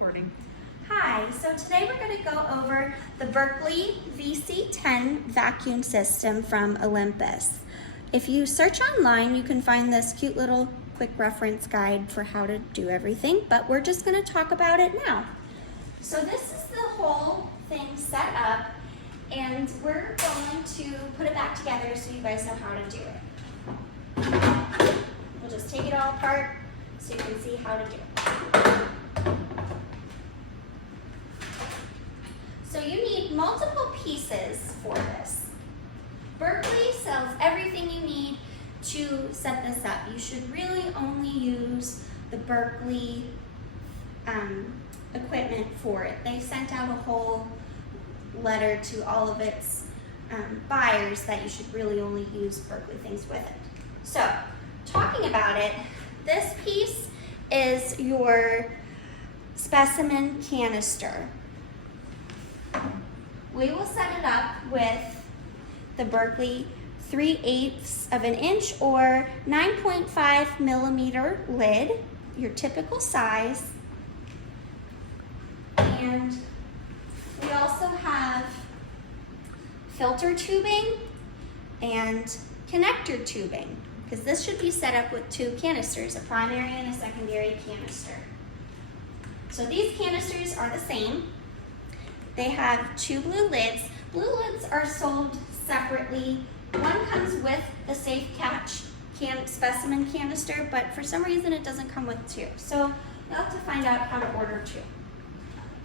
Recording. Hi, so today we're going to go over the Berkeley VC-10 vacuum system from Olympus. If you search online, you can find this cute little quick reference guide for how to do everything, but we're just going to talk about it now. So this is the whole thing set up, and we're going to put it back together so you guys know how to do it. We'll just take it all apart so you can see how to do it. So you need multiple pieces for this. Berkeley sells everything you need to set this up. You should really only use the Berkeley equipment for it. They sent out a whole letter to all of its buyers that you should really only use Berkeley things with it. So, talking about it, this piece is your specimen canister. We will set it up with the Berkeley 3/8 of an inch or 9.5 millimeter lid, your typical size. And we also have filter tubing and connector tubing, because this should be set up with two canisters, a primary and a secondary canister. So these canisters are the same. They have two blue lids. Blue lids are sold separately. One comes with the safe catch specimen canister, but for some reason it doesn't come with two. So you'll have to find out how to order two.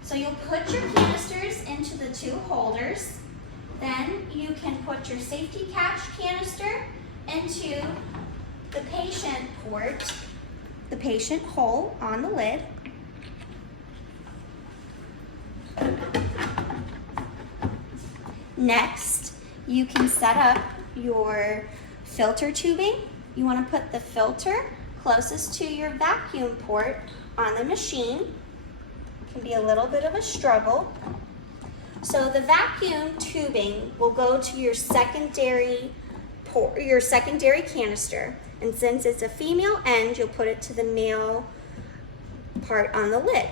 So you'll put your canisters into the two holders. Then you can put your safety catch canister into the patient port, the patient hole on the lid. Next, you can set up your filter tubing. You want to put the filter closest to your vacuum port on the machine. It can be a little bit of a struggle. So the vacuum tubing will go to your secondary port, your secondary canister. And since it's a female end, you'll put it to the male part on the lid.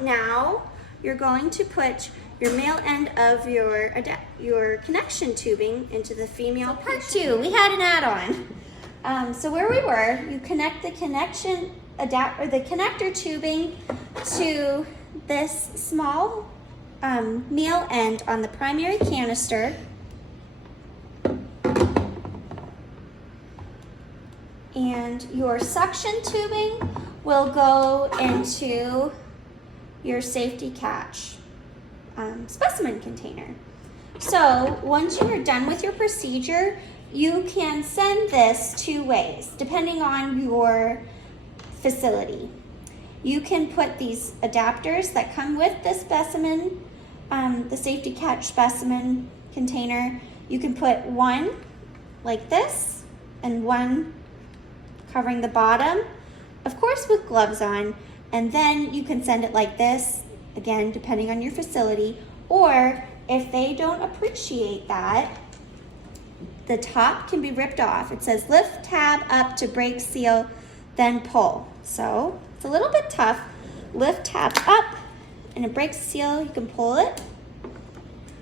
Now, you're going to put your male end of your connection tubing into the female part two. We had an add-on. So where we were, you connect the the connector tubing to this small male end on the primary canister. And your suction tubing will go into your safety catch specimen container. So once you are done with your procedure, you can send this two ways, depending on your facility. You can put these adapters that come with the specimen, the safety catch specimen container. You can put one like this and one covering the bottom, of course with gloves on, and then you can send it like this, again, depending on your facility, or if they don't appreciate that, the top can be ripped off. It says lift tab up to break seal, then pull. So it's a little bit tough. Lift tab up and it breaks the seal, you can pull it,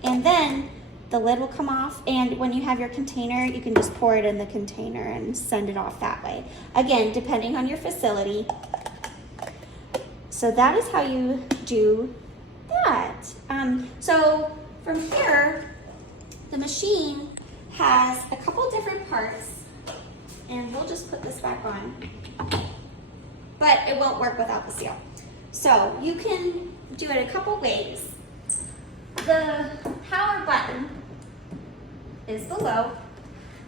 and then the lid will come off, and when you have your container, you can just pour it in the container and send it off that way. Again, depending on your facility. So that is how you do that. So from here, the machine has a couple different parts, and we'll just put this back on, but it won't work without the seal. So you can do it a couple ways. The power button is below.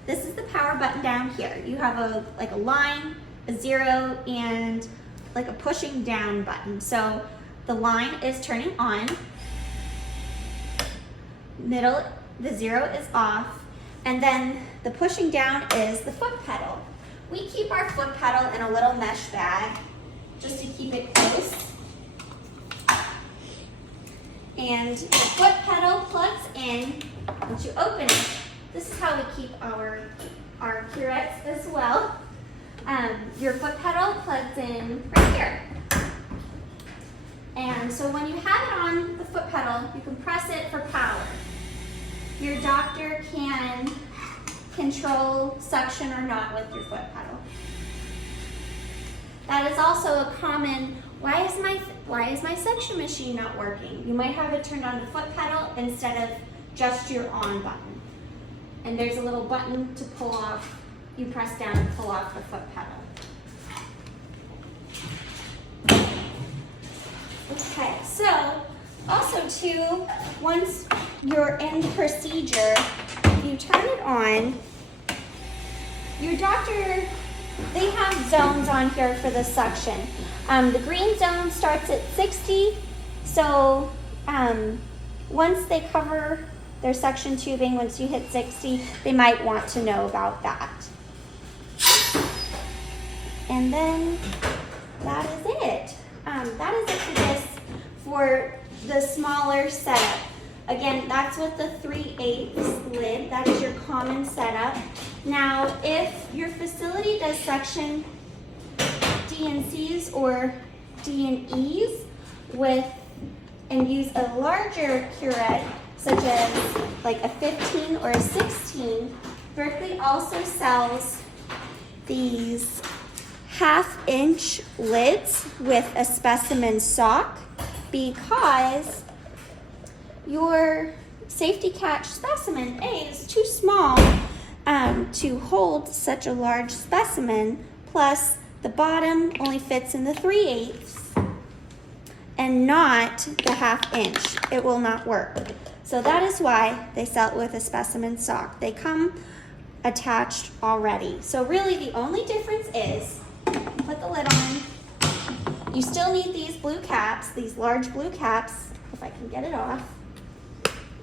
This is the power button down here. You have a line, a zero, and like a pushing down button. So the line is turning on, middle, the zero is off, and then the pushing down is the foot pedal. We keep our foot pedal in a little mesh bag just to keep it close. And the foot pedal plugs in. Once you open it, this is how we keep our curettes as well. Your foot pedal plugs in right here. So when you have it on the foot pedal, you can press it for power. Your doctor can control suction or not with your foot pedal. That is also a common, why is my suction machine not working? You might have it turned on the foot pedal instead of just your on button. And there's a little button to pull off, you press down and pull off the foot pedal. Okay, so also too, once you're in procedure, if you turn it on, your doctor, they have zones on here for the suction. The green zone starts at 60, so once they cover their suction tubing, once you hit 60, they might want to know about that. And then that is it. That is it for this, for the smaller setup. Again, that's with the 3/8 lid. That is your common setup. Now, if your facility does suction D&Cs or D&Es and use a larger curette, such as like a 15 or a 16, Berkeley also sells these 1/2-inch lids with a specimen sock, because your safety catch specimen A is too small to hold such a large specimen, plus the bottom only fits in the 3/8 and not the 1/2-inch. It will not work. So that is why they sell it with a specimen sock. They come attached already. So really the only difference is, put the lid on, you still need these blue caps, these large blue caps, if I can get it off.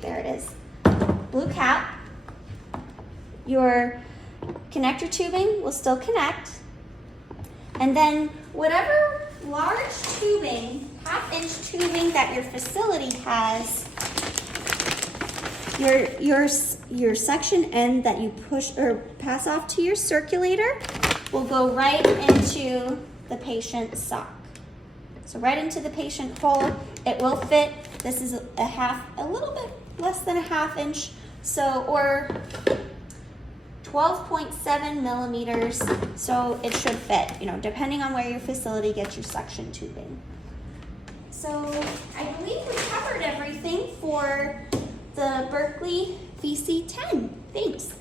There it is. Blue cap. Your connector tubing will still connect. And then whatever large tubing, 1/2-inch tubing that your facility has, your suction end that you push or pass off to your circulator will go right into the patient's sock. So right into the patient hole. It will fit. This is a little bit less than a 1/2-inch, so, or 12.7 millimeters, so it should fit, depending on where your facility gets your suction tubing. So I believe we covered everything for the Berkeley VC-10. Thanks.